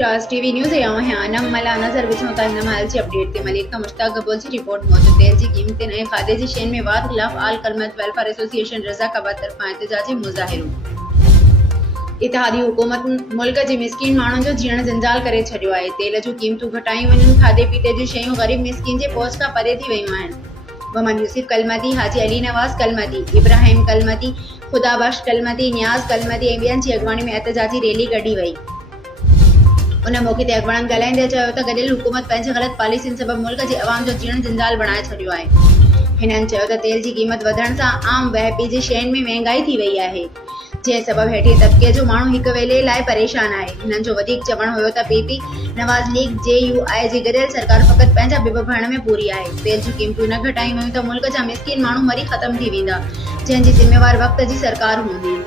राज TV news नमला नज़र विझूं था हिन महिल जी अपडेट ते मलिक मुश्ताक गबोल जी रिपोर्ट मौजूद तेल जी क़ीमतुनि ऐं खाधे जी शयुनि में वाध ख़िलाफ़ आल कलमत वेलफेयर एसोसिएशन रज़ाकाबाद तरफ़ां एहतिजाजी मुज़ाहिरो। इतिहादी हुकूमत मुल्क जे मिसकीन माण्हुनि जो जीअण जंजाल करे छॾियो आहे। तेल जूं क़ीमतूं घटायूं वञनि, खाधे पीते जूं शयूं ग़रीब मिसकीन जे पहुच खां परे थी वयूं आहिनि। वमन यूसुफ कलमती, हाजी अली नवाज़ कलमती, इब्राहिम कलमती, खुदाबख्श कलमती, नियाज़ कलमती ऐं ॿियनि जी अॻवानी में एहतिजाजी रैली कढी वई। उन मौक़े ते अॻवाननि ॻाल्हाईंदे चयो त गॾियल हुकूमत पंहिंजे ग़लत पॉलिसियुनि सबबि मुल्क जे अवाम जो जीअण जंजाल बणाए छॾियो आहे। हिननि चयो त तेल जी क़ीमत वधण सां आम वहपी जी शयुनि में महांगाई थी वई आहे, जंहिं सबबि हेठिए तबिके जो माण्हू हिक वेले लाइ परेशान आहे। हिननि जो वधीक चवणु हुयो त पीपी नवाज़ लीग JUI जी गॾियल सरकार फ़क़ति पंहिंजा बिब भरण में पूरी आहे। तेल जूं क़ीमतूं न घटायूं वयूं त मुल्क जा मिसकीन माण्हू मरी ख़तम थी वेंदा, जंहिं जी ज़िम्मेवार वक़्त जी सरकार हूंदी।